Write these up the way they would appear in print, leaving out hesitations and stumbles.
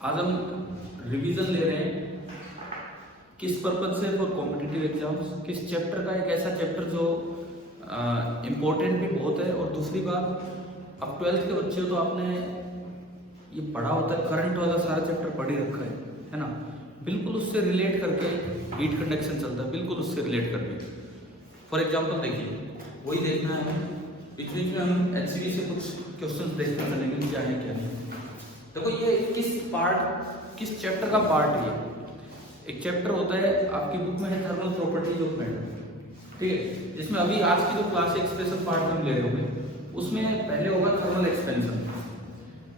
आज हम रिवीजन ले रहे हैं किस पर्पज से, फॉर कॉम्पिटिटिव एग्जाम्स। किस चैप्टर का, एक ऐसा चैप्टर जो इम्पोर्टेंट भी बहुत है। और दूसरी बात, अब 12th के बच्चे हो तो आपने ये पढ़ा होता है, करंट वाला सारा चैप्टर पढ़ ही रखा है ना। बिल्कुल उससे रिलेट करके हीट कंडक्शन चलता है, बिल्कुल उससे रिलेट करके। फॉर एग्जाम्पल देखिए, वही देखना है हमें। बीच बीच में हम HCV से कुछ क्वेश्चन देखते चलेंगे क्या है क्या नहीं। देखो ये किस चैप्टर का पार्ट है। एक चैप्टर होता है आपकी बुक में है थर्मल प्रॉपर्टीज ऑफ मैटर, ठीक है, जिसमें अभी आज की जो क्लास है स्पेशल पार्ट में हम ले रहे होंगे, उसमें पहले होगा थर्मल एक्सपेंशन,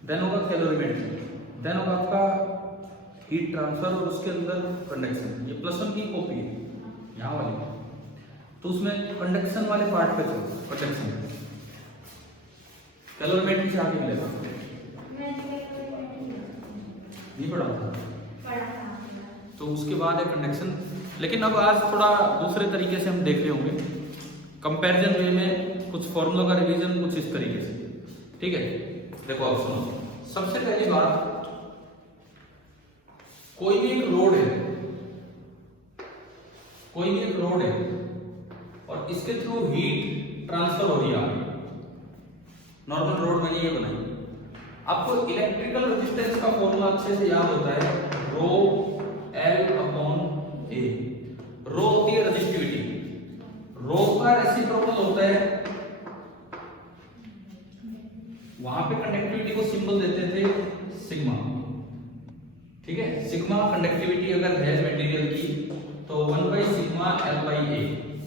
देन होगा कैलोरीमेट्री, देन होगा आपका हीट ट्रांसफर और उसके अंदर कंडक्शन। ये +1 की कॉपी है यहाँ वाली, तो उसमें कंडक्शन वाले पार्ट पे चलो। कंडक्शन कैलोरीमेट्री से आगे मिलेगा, नहीं पढ़ा था तो उसके बाद है कंडक्शन। लेकिन अब आज थोड़ा दूसरे तरीके से हम देख रहे होंगे, कंपैरिजन वे में, कुछ फॉर्मूलों का रिवीजन कुछ इस तरीके से, ठीक है। देखो आप सुनो, सबसे पहली बात, कोई भी एक रोड है और इसके थ्रू हीट ट्रांसफर हो रही है। नॉर्मल रोड मैंने ये बनाई। आपको इलेक्ट्रिकल रेजिस्टेंस का फॉर्मूला अच्छे से याद होता है, रो L/A। रो होती है रेजिस्टिविटी, रो का रेसिप्रोकल होता है, वहां पे कंडक्टिविटी को सिंबल देते थे सिग्मा, ठीक है। सिग्मा कंडक्टिविटी अगर है मटेरियल की तो 1/सिग्मा L/A।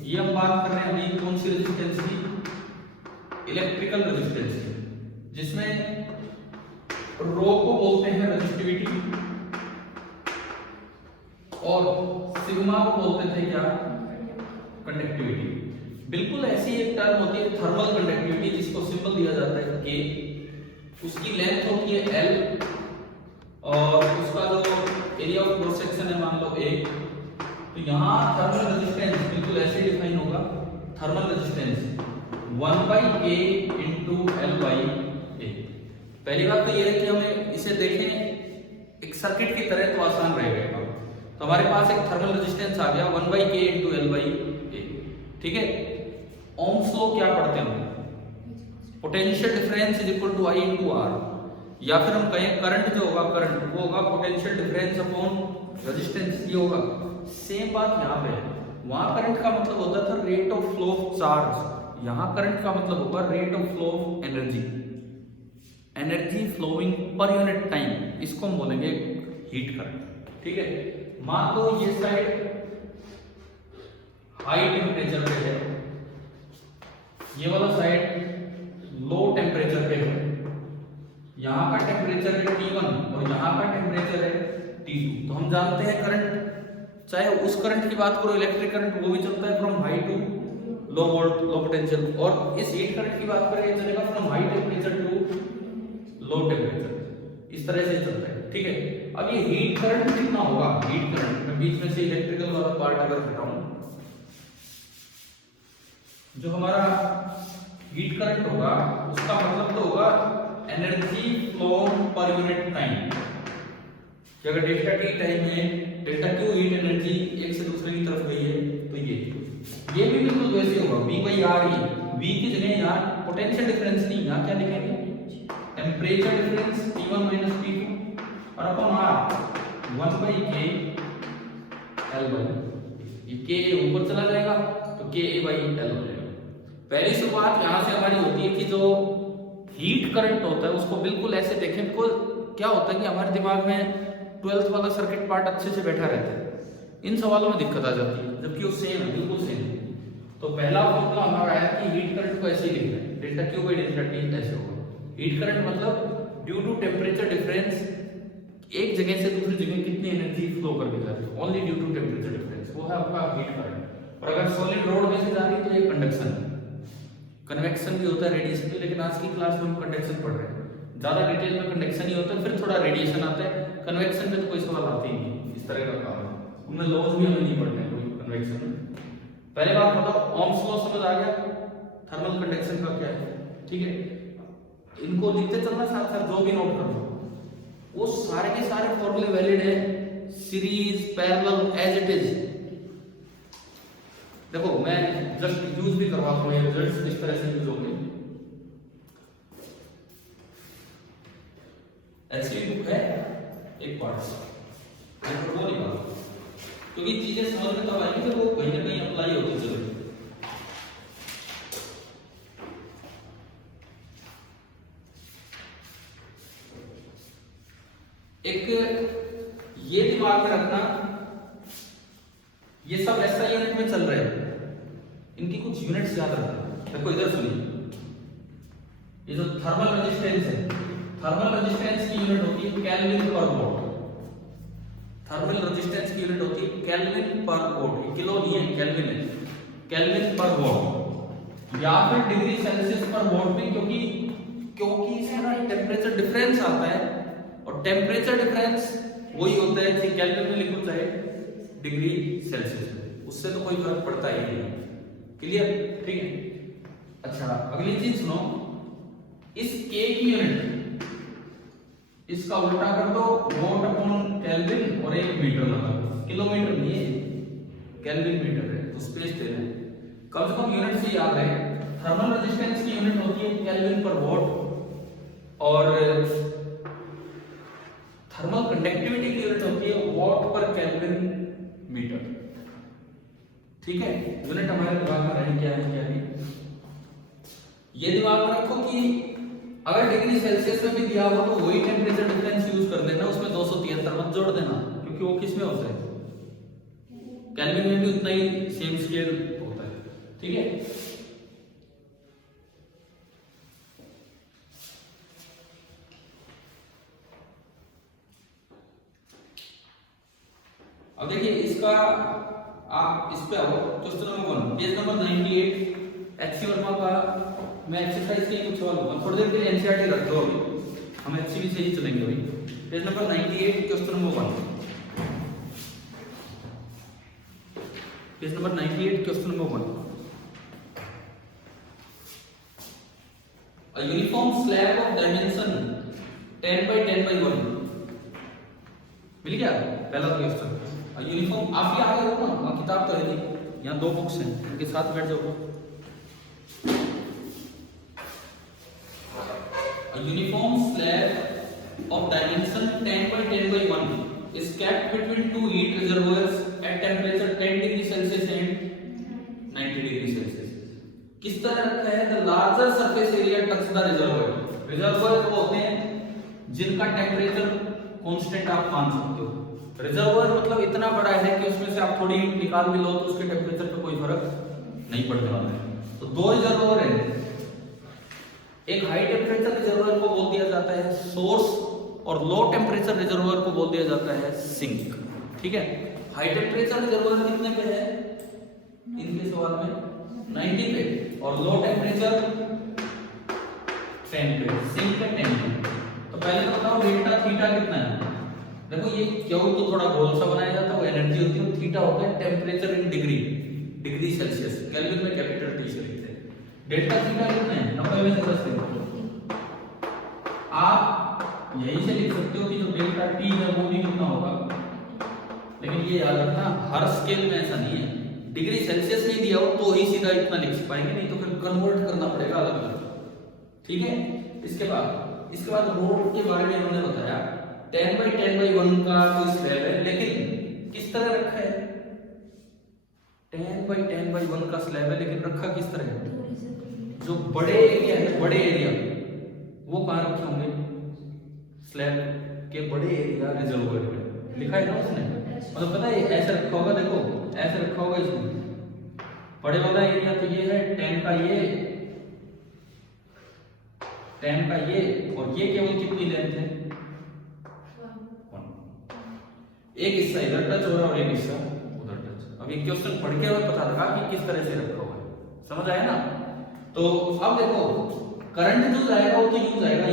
ये हम बात कर रहे हैं अभी कौन सी रेजिस्टेंस की, इलेक्ट्रिकल रेजिस्टेंस की, जिसमें रो को बोलते हैं रेजिस्टिविटी और सिग्मा को बोलते थे क्या, कंडक्टिविटी। बिल्कुल ऐसी एक टर्म होती है थर्मल कंडक्टिविटी, जिसको सिंबल दिया जाता है K, उसकी लेंथ होती है L और उसका जो एरिया ऑफ क्रॉस सेक्शन है मान लो A। तो यहाँ थर्मल रेजिस्टेंस बिल्कुल ऐसे डिफाइन होगा, थर्मल रेजिस्टेंस 1/K × L/A। पहली बात तो ये है कि हमें इसे देखें एक सर्किट की तरह तो आसान रहेगा। तो हमारे पास एक थर्मल रेजिस्टेंस आ गया 1/K × L/A, ठीक है। ओम्स लॉ क्या पढ़ते हैं हम, potential difference is equal to I × R, या फिर हम कहें करंट जो होगा, करंट वो होगा पोटेंशियल डिफरेंस अपॉन रेजिस्टेंस, ये होगा। सेम बात यहाँ पे है। वहां करंट का मतलब होता था rate of flow of charge, यहाँ करंट का मतलब होगा rate of flow of energy, energy flowing per unit time, इसको हम बोलेंगे हीट करंट, ठीक है। मान लो ये साइड हाई टेम्परेचर पे है, ये वाला साइड लो टेम्परेचर पे है। यहाँ का टेम्परेचर है T1 और यहाँ का टेम्परेचर है T2। तो हम जानते हैं करंट, चाहे उस करंट की बात करो इलेक्ट्रिक करंट, वो भी चलता है from high to low volt, low potential. और इस हीट करंट की बात करें, चलेगा from high temperature to low temperature, इस तरह से चलता है, ठीक है। अब ये हीट करंट कितना होगा, हीट करंट में बीच में से इलेक्ट्रिकल वाला पार्ट अगर हटाऊं, जो हमारा हीट करंट होगा उसका मतलब तो होगा एनर्जी फ्लो पर यूनिट टाइम। कि अगर डेल्टा T टाइम है, डेल्टा Q हीट एनर्जी एक से दूसरे की तरफ गई है, तो ये भी बिल्कुल वैसे होगा V/R। V की जगह यहाँ पोटेंशियल डिफरेंस नहीं, यहाँ क्या लिखेंगे, टेम्परेचर डिफरेंस T1 - T2 और अपन R 1/K L/A। ये K ऊपर चला जाएगा तो KA/L हो जाएगा। पहली शुरुआत यहाँ से हमारी होती है कि जो हीट करंट होता है उसको बिल्कुल ऐसे देखें। को क्या होता है कि हमारे दिमाग में 12th वाला सर्किट पार्ट अच्छे से बैठा रहता है, इन सवालों में दिक्कत आ जाती है, जबकि वो सेम है, बिल्कुल सेम है। तो पहला फॉर्मूला हमारा है कि हीट करंट को ऐसे ही लिखना है, डेल्टा Q/डेल्टा T ऐसे होगा। हीट करंट मतलब ड्यू टू टेम्परेचर डिफरेंस, एक जगह से दूसरी जगह कितनी एनर्जी फ्लो करके जा रही है, only due to temperature difference, वो है आपका हीट करंट। और अगर सॉलिड रोड में से जा रही है तो ये कंडक्शन है। कन्वेक्शन भी होता है, रेडिएशन भी, लेकिन आज की क्लास में हम कंडक्शन पढ़ रहे हैं, ज्यादा डिटेल में कंडक्शन ही होता है, फिर थोड़ा रेडिएशन आता है। कन्वेक्शन में तो कोई सवाल आते ही नहीं, इस तरह का काम है, उनमें लॉज भी हमें नहीं पढ़ने कोई कन्वेक्शन में। पहले बात बताओ, ओम्स लॉ समझ आ गया, थर्मल कंडक्शन का क्या है, ठीक है। इनको लिखते चलना साथ साथ, जो भी नोट कर लो। वो सारे के सारे फॉर्मूले वैलिड है, series parallel as it is. देखो मैं जस्ट यूज भी करवाता हूँ, ये रिजल्ट्स किस तरह से यूज होंगे। एचसीवी बुक है एक पार्ट, वो निकालो, क्योंकि चीजें समझ में तब आएंगी तो वो कहीं ना कहीं अप्लाई होती जरूर। एक ये दिमाग में रखना, ये सब ऐसा यूनिट में चल रहे हैं, इनकी कुछ यूनिट्स याद रखना। देखो इधर सुनिए, ये जो थर्मल रेजिस्टेंस है, थर्मल रेजिस्टेंस की यूनिट होती है केल्विन पर वोल्ट। थर्मल रेजिस्टेंस की यूनिट होती है केल्विन पर वोल्ट, किलो नहीं है, केल्विन है, केल्विन पर वोल्ट या फिर डिग्री सेल्सियस पर वोल्ट में, क्योंकि इसमें ना टेम्परेचर डिफरेंस आता है, और टेम्परेचर डिफरेंस वही होता है कि केल्विन में लिखो चाहे डिग्री सेल्सियस में, उससे तो कोई फर्क पड़ता ही नहीं। क्लियर? ठीक है। अच्छा अगली चीज सुनो, इस के की यूनिट इसका उल्टा कर दो, वोल्ट अपॉन केल्विन, और एक मीटर लगा दो। किलोमीटर नहीं है, केल्विन मीटर है, तो स्पेस दे रहे हैं। कम से कम यूनिट से याद है, थर्मल रेजिस्टेंस की यूनिट होती है केल्विन पर वोल्ट, और थर्मल कंडक्टिविटी की यूनिट होती है वॉट पर केल्विन मीटर। ठीक है, यूनिट हमारे दिमाग में रहनी क्या है, क्या नहीं। ये दिमाग में रखो कि अगर डिग्री सेल्सियस में भी दिया हो तो वही टेम्परेचर डिफरेंस यूज कर देना, उसमें 273 मत जोड़ देना, क्योंकि वो किस में होता है, केल्विन में भी उतना ही सेम स्केल होता है। ठीक है, अब देखिए इसका, आप इस पे आओ, question number 1 page number 98 HC Verma का। मैं एक्सरसाइज के कुछ सवाल होगा, थोड़ी देर के लिए एनसीईआरटी रख दो, अभी हम एचसीवी से ही चलेंगे। अभी page number 98 question number 1, page number 98 question number 1। A uniform slab of dimension 10 by 10 by 1 मिल गया पहला क्वेश्चन। यूनिफॉर्म आप ही आ गए हो ना, किताब तो है नहीं, यहाँ 2 बुक्स हैं, उनके साथ बैठ जाओ। Uniform slab of dimension 10 by 10 by 1 is kept between two heat reservoirs at temperature 10 degree Celsius and 90 degree Celsius। किस तरह रखा है? the larger surface area touch the reservoir। Reservoir वो होते हैं जिनका टेम्परेचर कांस्टेंट आप मान सकते हो। रिजर्वोयर मतलब इतना बड़ा है कि उसमें से आप थोड़ी हीट निकाल भी लो तो उसके टेम्परेचर पे कोई फर्क नहीं पड़ने वाला है। तो 2 रिजर्वोयर है, एक हाई टेम्परेचर रिजर्वोयर को बोल दिया जाता है सोर्स, और लो टेम्परेचर रिजर्वोयर को बोल दिया जाता है सिंक। ठीक है, हाई टेम्परेचर रिजर्वोयर कितने पे है इनके सवाल में? 90 पे, और लो टेम्परेचर 10 पे, सिंक पे 10 पे। तो पहले तो बताओ डेल्टा थीटा कितना है। देखो ये क्यों तो थोड़ा गोल सा बनाया जाता है, वो एनर्जी होती है, थीटा होता है temperature in degree Celsius, kelvin में कैपिटल टी से लिखते हैं। डेल्टा थीटा कितना है? 90 में से 10 लिखो। आप यही से लिख सकते हो कि जो डेल्टा टी है वो भी कितना होगा, लेकिन ये याद रखना हर स्केल में ऐसा नहीं है। डिग्री सेल्सियस में दिया हो तो ही सीधा इतना लिख पाएंगे, नहीं तो फिर कन्वर्ट करना पड़ेगा अलग अलग। ठीक है, इसके बाद रोड के बारे में हमने बताया 10 by 10 by 1 का कोई स्लैब है, लेकिन किस तरह रखा है? 10 by 10 by 1 का स्लैब है, लेकिन रखा किस तरह है? जो बड़े एरिया है, बड़े एरिया वो कहाँ रखे होंगे? स्लैब के बड़े एरिया रिजर्वोयर में लिखा है ना उसने, मतलब पता है ऐसे रखा होगा। देखो ऐसे रखा होगा इसमें, बड़े वाला एरिया तो ये है 10 का ये, 10 का ये, और ये केवल कितनी लेंथ है? 1। एक हिस्सा इधर टच हो रहा है और एक हिस्सा उधर टच। अब ये क्वेश्चन पढ़ के हमें पता लगा कि किस तरह से रखा हुआ है, समझ आया ना? तो अब देखो करंट जो जाएगा वो तो यूं जाएगा,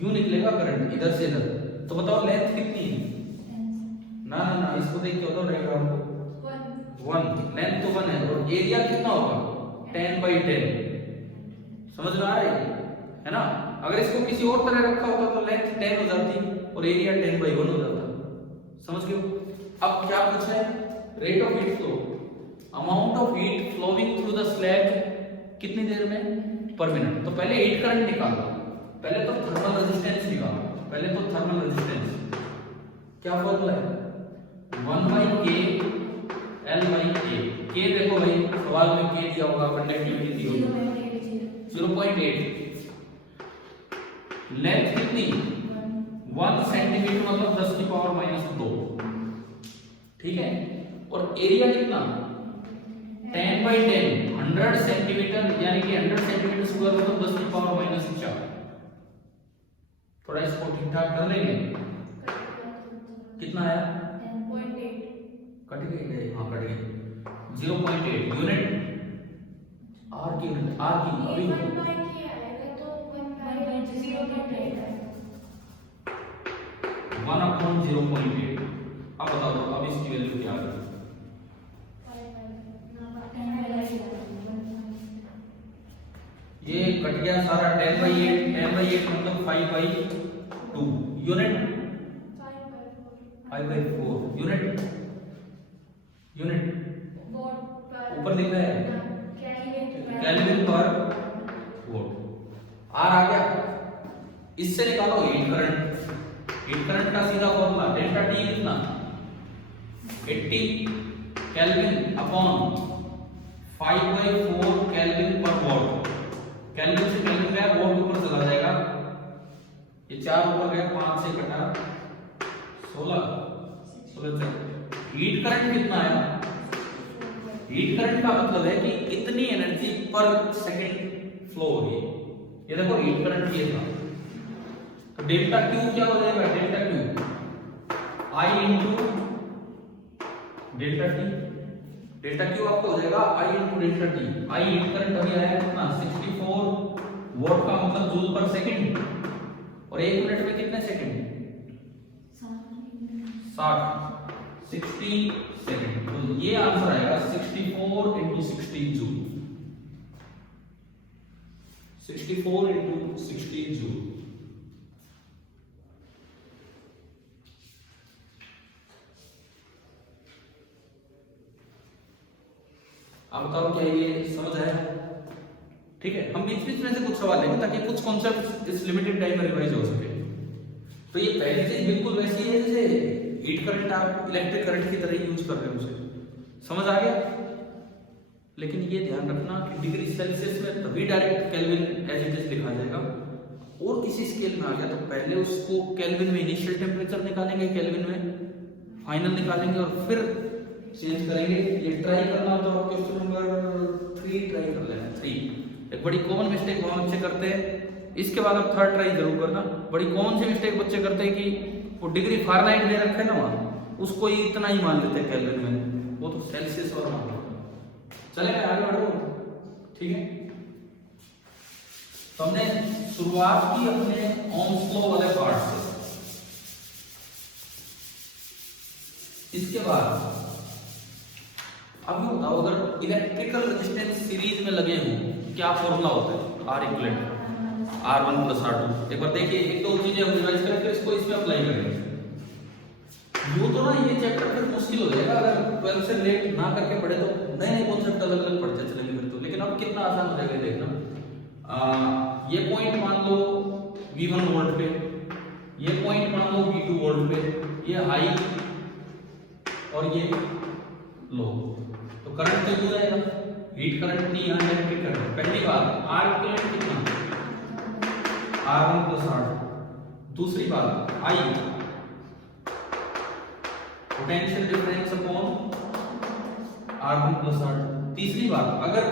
यूं निकलेगा करंट इधर से इधर। तो बताओ लेंथ कितनी है? ना इसको देख के बताओ डायग्राम को। 1 लेंथ तो 1 है, और एरिया कितना होगा? 10 by 10। समझ में आ रही है ना? अगर इसको किसी और तरह रखा होता तो लेंथ 10 हो जाती, और एरिया 10/1 हो जाता। समझ गए? अब क्या पूछा है? Rate of heat flow, amount of heat flowing through the slab कितनी देर में पर मिनट। तो पहले हीट करंट निकालो, पहले तो थर्मल रेजिस्टेंस निकालो, पहले तो थर्मल रेजिस्टेंस क्या फॉर्मूला है? 1/k L/K। K देखो भाई सवाल में K दिया होगा, कंडक्टिविटी दी होगी 0.8। लेंथ कितनी? 1 सेंटीमीटर मतलब 10⁻²। ठीक है। और एरिया कितना? 10/10 100 सेंटीमीटर, यानी कि 100 सेंटीमीटर स्क्वायर मतलब 10⁻⁴। थोड़ा इसको ठीक ठाक कर लेंगे। कितना आया? 10.8। कट गई? हाँ कट गई। 0.8 यूनिट आर की यूनिट, आर की अभी 1/k आएगा तो 1/0.8 है। 1/0.8। अब बताओ तो अब इसकी वैल्यू क्या है? ये कट गया सारा 10/8, 10/8 मतलब 5/2 यूनिट 5/4 यूनिट। यूनिट ऊपर लिखा है केल्विन पर वोल्ट। आर आ गया। इससे निकालो हीट करंट। हीट करंट का सीधा फॉर्मूला डेल्टा टी कितना? 80 केल्विन अपॉन 5/4 केल्विन पर वोल्ट। केल्विन से केल्विन गया, वोल्ट ऊपर चला जाएगा, ये 4 ऊपर गया, 5 से कटा 16। हीट करंट कितना आया? हीट करंट का मतलब है कि कितनी एनर्जी पर सेकंड फ्लो हो रही है। ये देखो हीट करंट ये था, तो डेल्टा क्यू क्या हो जाएगा? Delta Q I into delta T. Delta Q आपको हो जाएगा आई इंटू डेल्टा टी। आई हीट करंट अभी आया कितना? 64 वोल्ट का मतलब जूल पर सेकंड, और 1 मिनट में कितने सेकंड? 60 60 सेकंड। तो ये आंसर आएगा 64 इंटू 16 जूल। 64 into 16 joule. आप बताओ क्या ये समझ आया? ठीक है। हम बीच बीच में से कुछ सवाल लेंगे ताकि कुछ कॉन्सेप्ट इस लिमिटेड टाइम में रिवाइज हो सके। तो ये पहली चीज बिल्कुल वैसी है जैसे हीट करंट आप इलेक्ट्रिक करंट की तरह यूज कर रहे हो, उसे समझ आ गया। लेकिन ये ध्यान रखना कि डिग्री सेल्सियस में तभी direct kelvin as it is लिखा जाएगा, और किसी स्केल में आ गया तो पहले उसको केल्विन में इनिशियल टेम्परेचर निकालेंगे, केल्विन में फाइनल निकालेंगे, और फिर चेंज करेंगे। ये ट्राई करना तो क्वेश्चन नंबर 3 ट्राई कर लेना। 3 एक बड़ी कॉमन मिस्टेक बहुत बच्चे करते हैं, इसके बाद आप थर्ड ट्राई जरूर करना। बड़ी कॉमन सी मिस्टेक बच्चे करते हैं कि वो डिग्री फारेनहाइट दे रखे ना वहां, उसको ही इतना ही मान लेते हैं केल्विन में, वो तो सेल्सियस और मान लेते हैं। चलेगा आगे बढ़ो। ठीक है। तो हमने शुरुआत की अपने ओम्स लॉ वाले पार्ट से। इसके बाद अब ये बताओ अगर इलेक्ट्रिकल रेजिस्टेंस सीरीज में लगे हो क्या फॉर्मूला होता है? R equivalent R1 + R2। एक बार देखिए, एक दो चीजें हम रिवाइज करें फिर इसको इसमें अप्लाई करेंगे। यूं तो ना ये चैप्टर फिर मुश्किल हो जाएगा, अगर 12 से लेट ना करके पढ़े तो नए नए कॉन्सेप्ट अलग अलग पढ़ते चलेंगे फिर तो। लेकिन अब कितना आसान हो जाएगा देखना। ये पॉइंट मान लो V1 वोल्ट पे, ये पॉइंट मान लो V2 वोल्ट पे, ये हाई और ये लो, तो करंट तो यूं रहेगा, हीट करंट नहीं, यहाँ इलेक्ट्रिक करंट। पहली बात R इक्वलेंट कितना? R1 + R2। दूसरी बात I potential difference upon R1 + R2। तीसरी बात अगर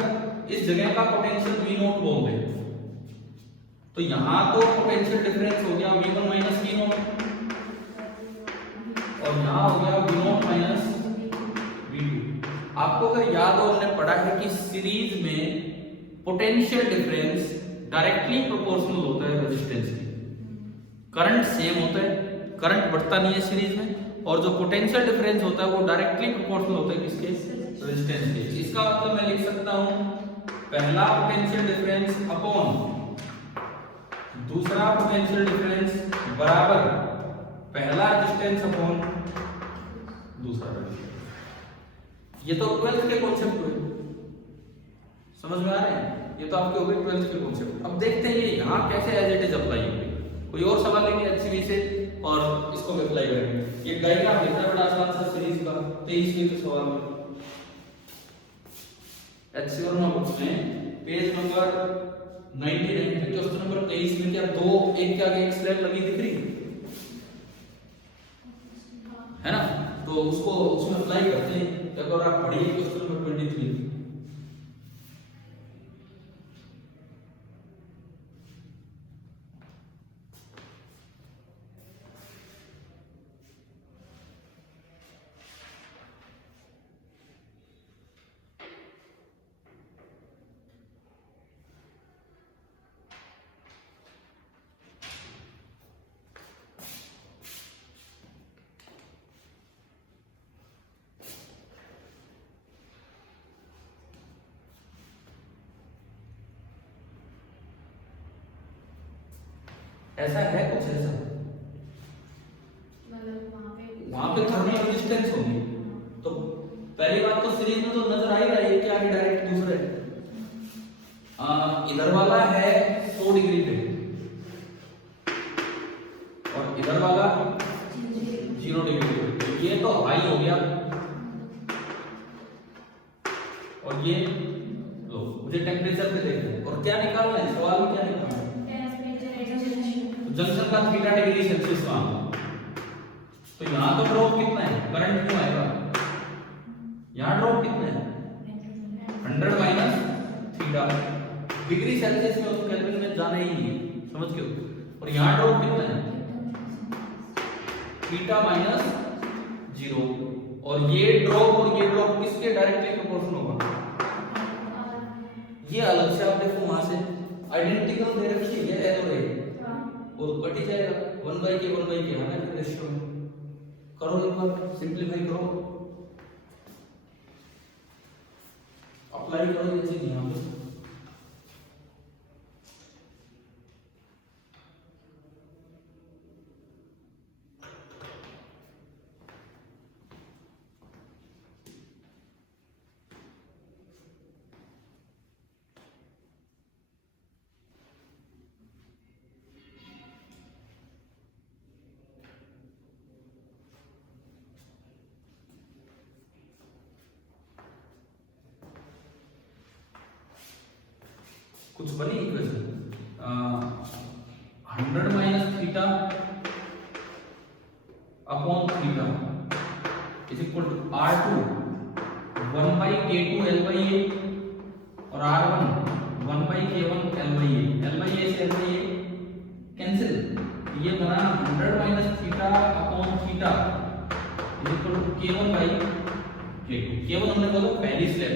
इस जगह का पोटेंशियल V0 बोल दे तो यहां तो पोटेंशियल डिफरेंस हो गया V1 - V0, और यहां हो गया V0 - V2। आपको अगर याद हो, हमने पढ़ा है कि सीरीज में पोटेंशियल डिफरेंस डायरेक्टली प्रोपोर्शनल होता है रेजिस्टेंस के। करंट सेम होता है, करंट बढ़ता नहीं है सीरीज में, और जो पोटेंशियल डिफरेंस होता है वो डायरेक्टली प्रोपोर्शनल होता है किसके? रेजिस्टेंस के। इसका मतलब मैं लिख सकता हूं पहला पोटेंशियल डिफरेंस अपॉन दूसरा पोटेंशियल डिफरेंस बराबर पहला रेजिस्टेंस अपॉन दूसरा रेजिस्टेंस। ये तो 12th के कॉन्सेप्ट हुए, समझ में आ रहे हैं? ये तो आपके हो गए 12th के कॉन्सेप्ट। अब देखते हैं ये यहाँ कैसे एज इट इज अप्लाई होंगे। कोई और सवाल लेंगे HCV से और इसको भी अप्लाई करेंगे। ये डायग्राम लिखना है बड़ा आसान सा सीरीज का 23वें के सवाल में। HCV नोट्स में पेज नंबर 99 पे क्वेश्चन नंबर 23 में क्या दो एक के आगे एक स्लैब लगी दिख रही है ना? तो उसको उसमें अप्लाई करते हैं। अगर आप पढ़िए क्वेश्चन नंबर 23। ऐसा है कुछ ऐसा, मतलब वहां पे थर्मल रेजिस्टेंस होगी। तो पहली बात तो सीरीज में तो नजर आ ही रहा है कि आगे डायरेक्ट दूसरे इधर वाला है 100 डिग्री पे और इधर वाला 0 डिग्री पे। तो ये तो हाई हो गया और ये लो। मुझे टेम्परेचर पे देखना है और क्या निकालना है, सवाल में क्या निकालना है? जंक्शन का थीटा डिग्री सेल्सियस वहां। तो यहां तो ड्रॉप कितना है, करंट क्यों आएगा? यहां ड्रॉप कितना है 100 माइनस थीटा डिग्री सेल्सियस में, उसको केल्विन में जाना ही नहीं है, समझ गए? और यहां ड्रॉप कितना है थीटा माइनस 0। और ये ड्रॉप किसके डायरेक्टली प्रोपोर्शनल होगा? ये अलग से आप देखो वहां से आइडेंटिकल दे रखी है एरो रे और कट ही जाएगा 1/k 1/k है ना रेशियो में। करो एक बार सिंपलीफाई करो, अप्लाई करो ये चीज यहां पे। कुछ बनी equation 100 minus theta upon theta is equal to R2 1/k2 L/A और R1 1/k1 L/A। L/A से L/A कैंसिल। ये बना 100 minus theta upon theta is equal to k1/k2। k1 हमने बोला पहली स्लैब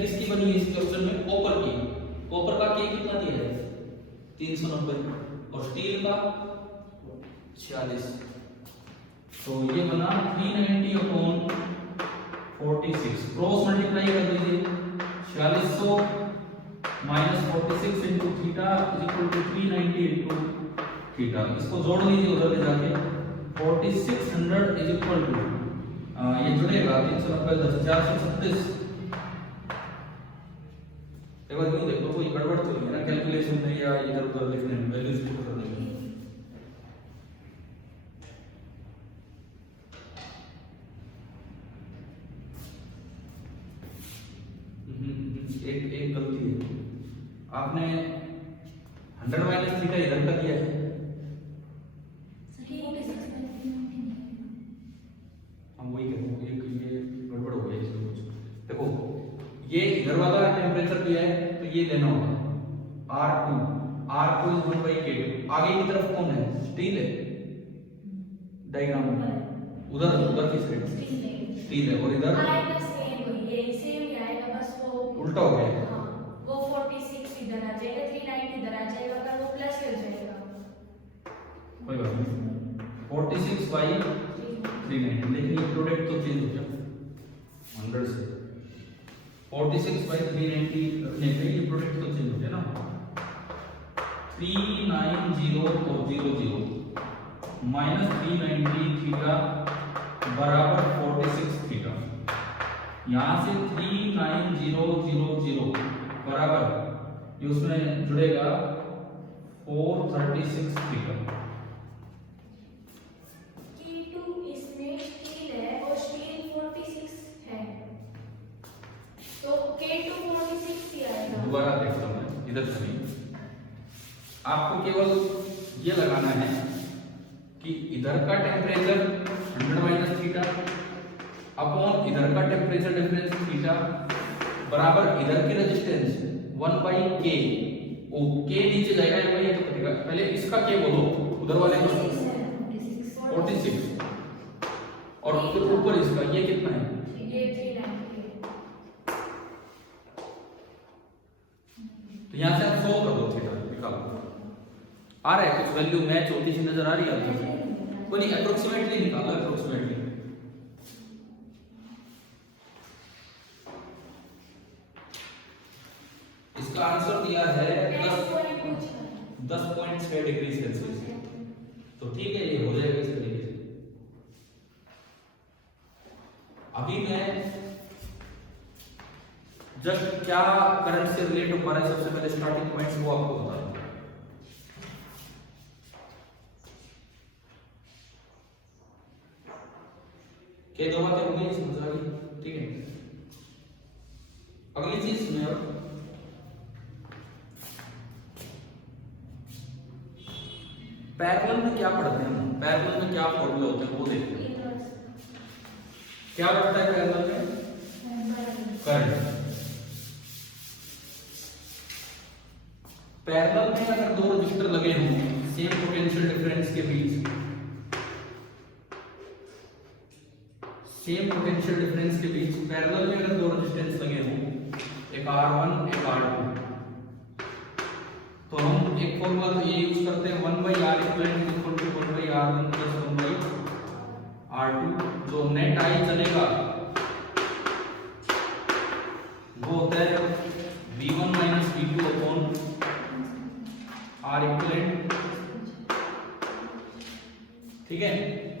किसकी बनी है इस क्वेश्चन में? कॉपर की। कॉपर का K कितना दिया है 390 और स्टील का 46। तो ये बना 390 अपॉन 46। क्रॉस मल्टीप्लाई कर दीजिए 4600 minus 46 into theta is equal to 390 into theta. इसको जोड़ लीजिए उधर ले जाके 4600 इज इक्वल टू ये जुड़ेगा 390 10 436। एक बार यूं देखो कोई गड़बड़ तो नहीं है ना कैलकुलेशन में या इधर उधर लिखने में, वैल्यूज को करने में। एक गलती है, आपने 100 माइनस थीटा इधर का दिया है। हम वही कहते हैं ये गड़बड़ हो गया इसमें कुछ। देखो ये इधर वाला टेम्परेचर दिया है तो ये लेना होगा R2 इज 1/k2। आगे की तरफ कौन है? स्टील है डायग्राम में, उधर की साइड स्टील है और इधर आएगा सेम ही आएगा, बस वो उल्टा हो गया। हाँ, वो 46 इधर आ जाएगा 390 इधर आ जाएगा, पर वो प्लस हो जाएगा। कोई बात नहीं 46/390, लेकिन ये प्रोडक्ट तो चेंज हो गया 100 से 46/390 रखने पे ये प्रोडक्ट तो चेंज हो गया ना। 390 और 00 माइनस 390 थीटा बराबर 46 थीटा। यहां से 39000 बराबर ये उसमें जुड़ेगा 436 थीटा। K2 इसमें स्टील है और स्टील 46 है, तो K2 46 ही आएगा। दोबारा देखता हूं मैं, इधर सुनिए। आपको केवल ये लगाना है कि इधर का टेम्परेचर 100 माइनस थीटा अपॉन इधर का टेम्परेचर डिफरेंस थीटा बराबर इधर की रेजिस्टेंस 1 बाई के। ओ के नीचे जाएगा, एक बार ये तो कटेगा। पहले इसका के बोलो, उधर वाले का 46 और फिर ऊपर इसका ये कितना है? ये 390 है। तो यहां से आप सॉल्व कर दो, थीटा निकालो। आ रहा है कुछ वैल्यू मैच होती सी नजर आ रही है आपको? कोई नहीं, अप्रोक्सीमेटली निकालो, अप्रोक्सीमेटली। इसका आंसर दिया है 10.6 डिग्री सेल्सियस। तो ठीक है, ये हो जाएगा इस तरीके से। अभी मैं जस्ट क्या करंट से रिलेट हो पा रहा है, सबसे पहले स्टार्टिंग पॉइंट्स वो आपको बता दूं। क्या दो बातें होंगी, समझ आ गई? ठीक है। अगली चीज सुनिए, अब पैरेलल में क्या पढ़ते हैं हम? पैरेलल में क्या फॉर्मूले होते हैं वो देखते हैं। क्या पढ़ता है पैरेलल में? करंट। पैरेलल में अगर दो रजिस्टर लगे हों सेम पोटेंशियल डिफरेंस के बीच, सेम पोटेंशियल डिफरेंस के बीच पैरेलल में अगर दो रेजिस्टेंस लगे हों, एक R1 एक R2, तो हम एक फॉर्मूला तो ये यूज करते हैं 1/R equivalent equal to 1/R1 plus 1/R2। जो नेट आई चलेगा वो होता है V1 minus V2 upon R equivalent. ठीक है।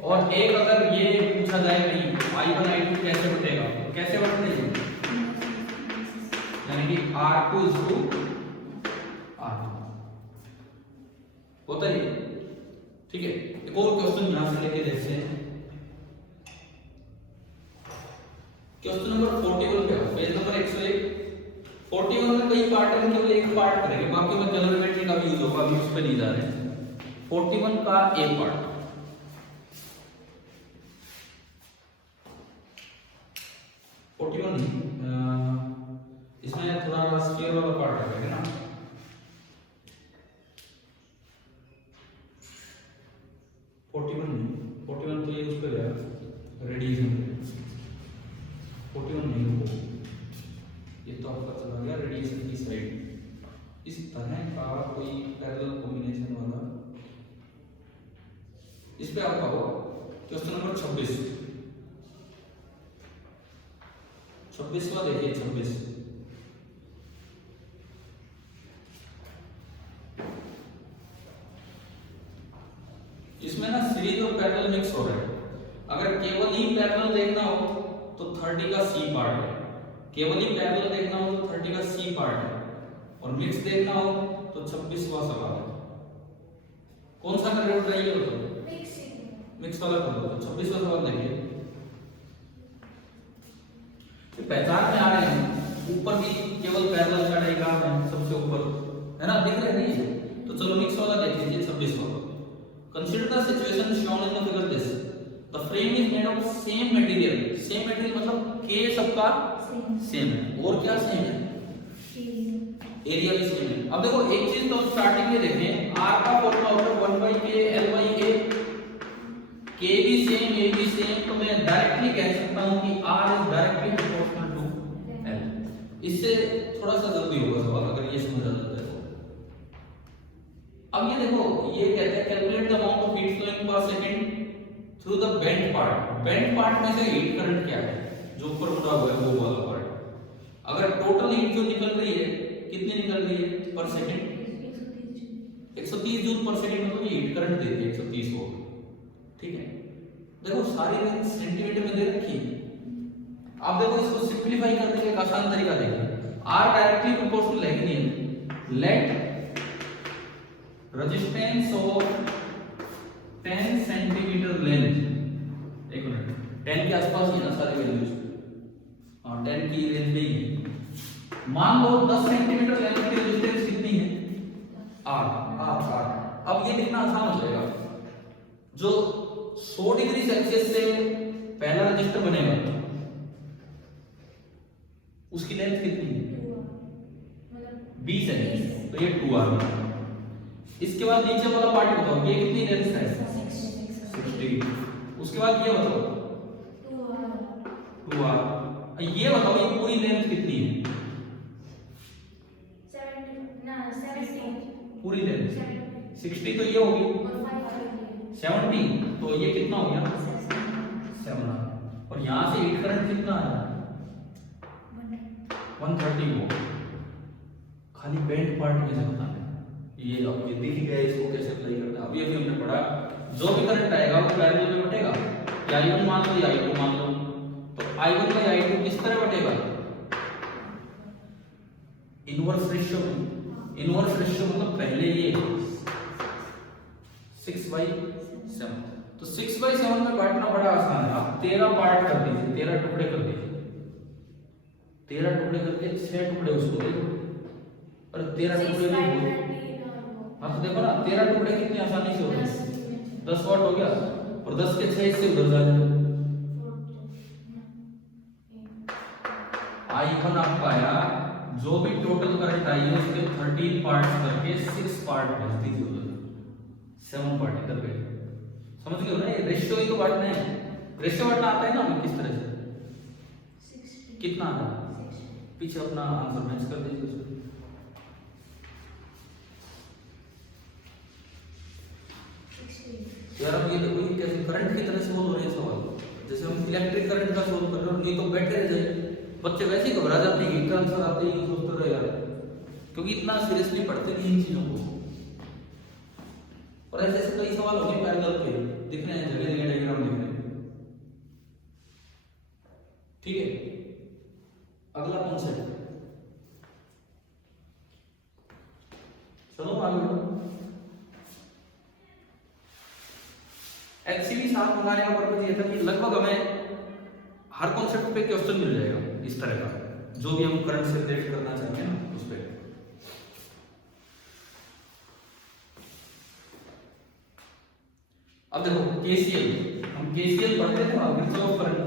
और एक अगर ये पूछा जाए नहीं I1 I2 कैसे बटेगा, तो कैसे बटते हैं? यानी कि R2 is to R2 होता है। ठीक है। एक और क्वेश्चन यहां से लेके देखते हैं। क्वेश्चन नंबर 41 पे पेज नंबर 101। 41 में कई पार्ट है, केवल एक पार्ट करेंगे, बाकी में कैलोरीमेट्री का भी यूज होगा, अभी उस पे नहीं जा रहे हैं। 41 का एक पार्ट, इसमें थोड़ा स्क्वायर वाला पार्ट रखेंगे ना। 41 तो ये उस पे गया रेडिएशन। 41 नहीं हो, ये तो आपका चला गया रेडिएशन की साइड। इस तरह का कोई पैरेलल कॉम्बिनेशन वाला इस पे आपका हो। क्वेश्चन नंबर 26वां देखिए। 26 इसमें ना सीरीज और पैरेलल मिक्स हो रहा है। अगर केवल ही पैरेलल देखना हो तो 30 का सी पार्ट है, केवल ही पैरेलल देखना हो तो 30 का सी पार्ट है, और मिक्स देखना हो तो 26वां सवाल है। कौन सा करना चाहिए बताओ? मिक्स वाला कर दो। तो 26वां सवाल देखिए, पहचान में आ रहे हैं। ऊपर भी केवल पैरेलल का डायग्राम है, सबसे ऊपर है ना, दिख रहे नहीं? तो चलो मिक्स वाला देख लीजिए। 26वां, consider the situation shown in the figure this. The frame is made of same material. Same material मतलब K सबका सेम है, और क्या सेम है? एरिया भी सेम है। अब देखो एक चीज तो स्टार्टिंग में देखें, R का फॉर्मूला होता है 1/K L/A। K भी सेम, A भी सेम, तो मैं डायरेक्टली कह सकता हूं कि R is directly proportional to L। इससे थोड़ा सा जल्दी होगा सवाल अगर ये समझ आ जाता है। अब ये देखो, ये कहते हैं calculate the amount of heat flowing per second through the bent part. Bent part में से हीट करंट क्या है? जो ऊपर मुड़ा हुआ है वो वाला पार्ट। अगर टोटल हीट जो निकल रही है कितनी निकल रही है पर सेकंड? 130 जूल पर सेकंड, मतलब हीट करंट देती है 130 वोल्ट। ठीक है, देखो सारी लेंथ सेंटीमीटर में दे रखी है। आप देखो इसको सिंपलीफाई करने का एक आसान तरीका देखिए, आर डायरेक्टली प्रोपोर्शनल है कि नहीं, let resistance of 10 centimeter length, एक मिनट, 10 के आसपास ही है ना सारे वैल्यूज, हाँ 10 की रेंज नहीं है। मान लो 10 सेंटीमीटर लेंथ की रेजिस्टेंस कितनी है, आर आर आर। अब ये लिखना आसान हो जाएगा, जो 100 डिग्री सेल्सियस से पहला रजिस्टर बनेगा उसकी लेंथ कितनी है, 20 है, तो ये 2r। इसके बाद नीचे वाला पार्ट बताओ, ये कितनी लेंथ है, 60। उसके बाद ये बताओ 2r। ये बताओ ये पूरी लेंथ कितनी है, 70 पूरी लेंथ 60, तो ये होगी 70, तो ये कितना हो गया 7r। और यहां से हीट करंट कितना है 130 वोल्ट। खाली बेंड पार्ट में से बताना है, ये अब ये दिख गया इसको कैसे अप्लाई करना है। अभी हमने पढ़ा जो भी करंट आएगा वो पैरेलल में बटेगा, या i1 मान लो या i2 मान लो, तो i1 बाय i2 किस तरह बटेगा, इनवर्स रेशियो में। इनवर्स रेशियो मतलब पहले ये 6/7, तो 6/7 में बांटना बड़ा आसान है। आप 13 पार्ट कर दीजिए, 13 टुकड़े कर दीजिए, 13 टुकड़े करके 6 टुकड़े उसको दे दो, और 13 टुकड़े भी हाँ, तो देखो ना 13 टुकड़े कितनी आसानी से हो गए, 10 वाट हो गया, और 10 के 6 से उधर जाए, i1 आपका आया, जो भी टोटल करंट आई है उसके 13 पार्ट्स करके 6 पार्ट भेज दीजिए उधर, 7 पार्ट इधर गए। समझ गए हो ना, ये रेशियो ही तो बांटना है। रेशियो बांटना आता है ना हमें किस तरह से, कितना आता है, पीछे अपना आंसर मैच कर दीजिए उसमें। यार अब ये देखो ये कैसे करंट की तरह सोल्व हो रहे हैं सवाल, जैसे हम इलेक्ट्रिक करंट का सोल्व कर रहे हो, नहीं तो बैठे रह जाए बच्चे, वैसे ही घबरा जाते हैं, इनका आंसर आते ही सोचते रहे यार, क्योंकि इतना सीरियसली पढ़ते नहीं इन चीजों को। और ऐसे ऐसे कई सवाल हो गए पैरेलल पे, दिख रहे हैं जगह जगह डायग्राम दिख रहे हैं, ठीक है। अगला कॉन्सेप्ट, चलो आगे बढ़ो। एचसीवी साथ मंगाने का पर्पज ये था कि लगभग हमें हर कॉन्सेप्ट पे क्वेश्चन मिल जाएगा इस तरह का, जो भी हम करंट से रिलेट करना चाहते हैं ना उस पे। अब देखो केसीएल, हम केसीएल पढ़ते थे ना, किरचॉफ करंट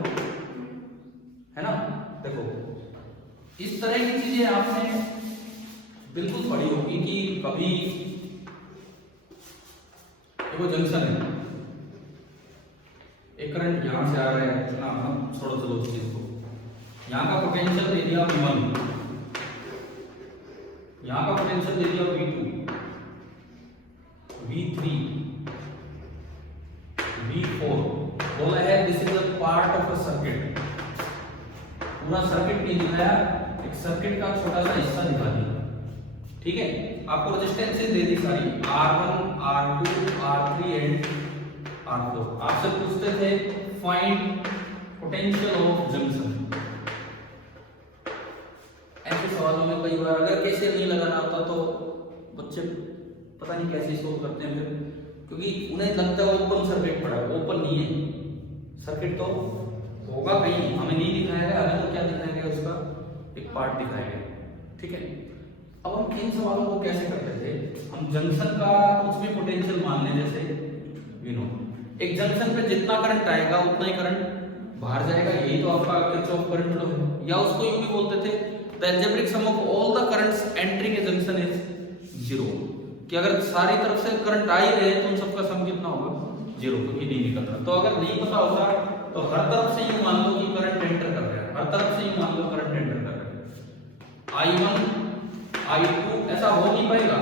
है ना। देखो इस तरह की चीजें आपने बिल्कुल पढ़ी होगी कि कभी देखो जंक्शन है, एक करंट यहां से आ रहा है ना, हम छोड़ो चलो उस चीज को, यहाँ का पोटेंशियल दे दिया V1, यहाँ का पोटेंशियल दे दिया V2, V3, V4, बोला है this is a part of a circuit. पूरा सर्किट नहीं दिखाया, एक सर्किट का छोटा सा हिस्सा दिखा दिया, ठीक है। आपको रेजिस्टेंसेस दे दी सारी, R1, R2, R3 and R4। आपसे पूछते थे फाइंड पोटेंशियल ऑफ जंक्शन। ऐसे सवालों में कई बार अगर कैसे नहीं लगाना होता तो बच्चे पता नहीं कैसे सोल्व करते हैं फिर, क्योंकि उन्हें लगता है ओपन सर्किट पड़ा है, ओपन नहीं है सर्किट, तो होगा कहीं, हमें नहीं दिखाएगा, हमें तो क्या दिखाएगा, उसका एक पार्ट दिखाएगा, ठीक है। अब हम इन सवालों को कैसे करते थे, हम जंक्शन का कुछ भी पोटेंशियल मान लें, जैसे वी नो एक जंक्शन पे जितना करंट आएगा उतना ही करंट बाहर जाएगा, यही तो आपका किरचॉफ करंट लॉ है। या उसको यूं भी बोलते थे the algebraic sum of all the currents entering a junction is 0, कि अगर सारी तरफ से करंट आ ही रहे तो उन सबका सम कितना होगा 0, क्योंकि नहीं निकल रहा। तो अगर नहीं पता होता तो हर तरफ से यूं मान लो कि करंट एंटर कर रहा है, हर तरफ से यूं मान लो करंट एंटर कर रहा है, I1 I2, ऐसा हो नहीं पाएगा,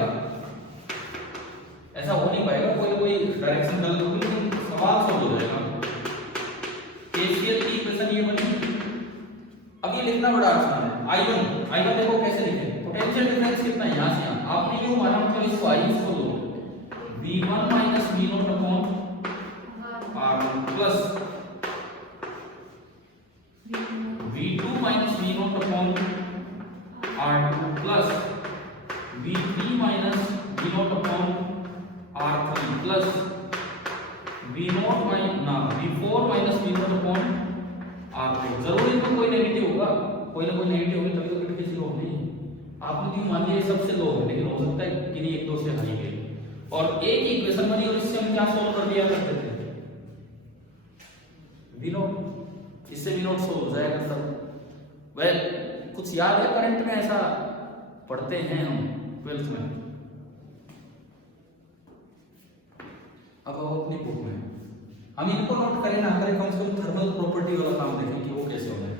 ऐसा हो नहीं पाएगा, कोई डायरेक्शन गलत होगी, लेकिन सवाल सोल्व हो जाएगा। केसीएल की इक्वेशन ये बनी। अब ये लिखना बड़ा आसान है, I1 देखो कैसे लिखे, पोटेंशियल डिफरेंस कितना है, यहाँ से यहाँ आपने यूं माना, तो इसको I इसको लो V1 - V0 upon R1, plus V2 minus V0 upon R2 plus V3 minus V0 upon R3 plus V0 V4 minus V0 upon R3। जरूर इनमें कोई नेगेटिव होगा, कोई ना कोई नेगेटिव होगी तभी तो क्रिटिकल जीरो होगी। आपने क्यों मान लिया ये सबसे लो है, लेकिन हो सकता है कि एक दो से हाई है। और एक ही इक्वेशन बनी और इससे हम क्या सॉल्व कर दिया करते थे, V0, इससे V0 सॉल्व हो जाएगा सब। वेल कुछ याद है करंट में ऐसा पढ़ते हैं हम 12th में। अब अपनी बुक में हम इनको नोट करें ना करें, कम से कम थर्मल प्रॉपर्टी वाला काम देखें कि वो कैसे होता है।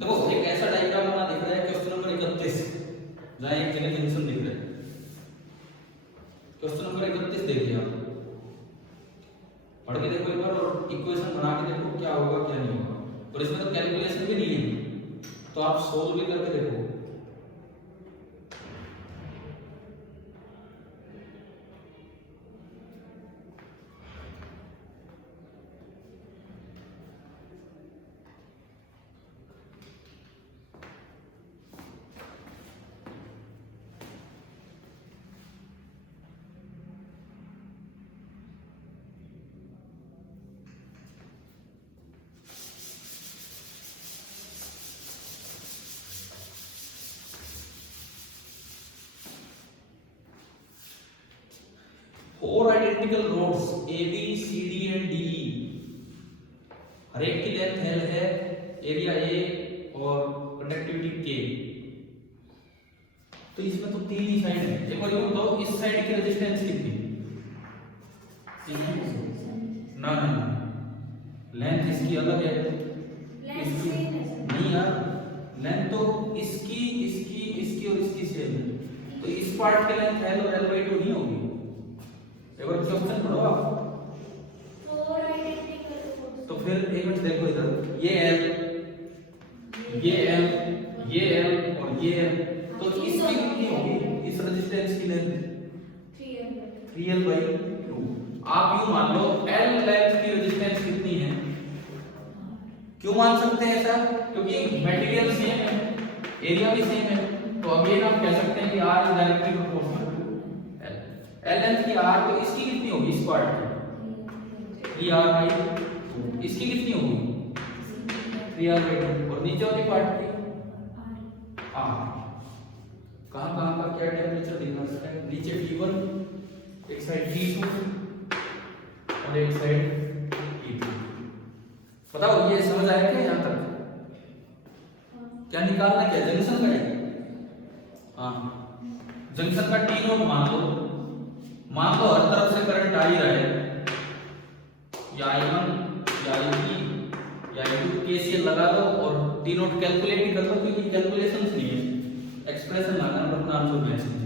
देखो एक ऐसा डायग्राम बना दिख रहा है क्वेश्चन नंबर 31, जहां एक जगह जंक्शन दिख रहा है। क्वेश्चन नंबर 31 देखिए आप, पढ़ के देखो एक बार और इक्वेशन बना के देखो क्या होगा क्या नहीं होगा। और इसमें तो कैलकुलेशन भी नहीं है, तो आप सोल्व भी करके देखो। Four identical rods A B C D and D, हर एक की लेंथ L है, एरिया A और कंडक्टिविटी K। तो इसमें तो तीन ही साइड है। एक बार ये बताओ इस साइड की रेजिस्टेंस कितनी? ना ना ना, लेंथ इसकी अलग है, इसकी नहीं यार, लेंथ तो इसकी इसकी इसकी और इसकी सेम है। तो इस पार्ट की लेंथ L और L/2 नहीं होगी। एक बार क्वेश्चन पढ़ो आप, तो फिर एक मिनट देखो इधर, ये L और ये L, तो इसकी कितनी होगी इस रेजिस्टेंस की लेंथ? 3L/2। आप यूं मान लो L लेंथ की रेजिस्टेंस कितनी है। क्यों मान सकते हैं ऐसा? क्योंकि मटेरियल सेम है, एरिया भी सेम है। तो अब ये हम कह सकते हैं कि R is directly proportional to L। L length की R, तो इसकी कितनी होगी इस पार्ट की? 3R/2। इसकी कितनी होगी? 3R/2। और नीचे वाली पार्ट की R। कहां का क्या टेंपरेचर दिखा सकता है? नीचे T1, एक साइड T2 और एक साइड T3। बताओ ये समझ आया क्या यहां तक? क्या निकालना, क्या जंक्शन का है? हाँ, जंक्शन का T नोड मान लो हर तरफ से करंट आ ही रहा है, या I1 या I3 या I2, KCL लगा दो और T नोट कैलकुलेट ही कर लो, क्योंकि कैलकुलेशंस नहीं है, एक्सप्रेशन लगाना और अपना आंसर मैच कीजिए।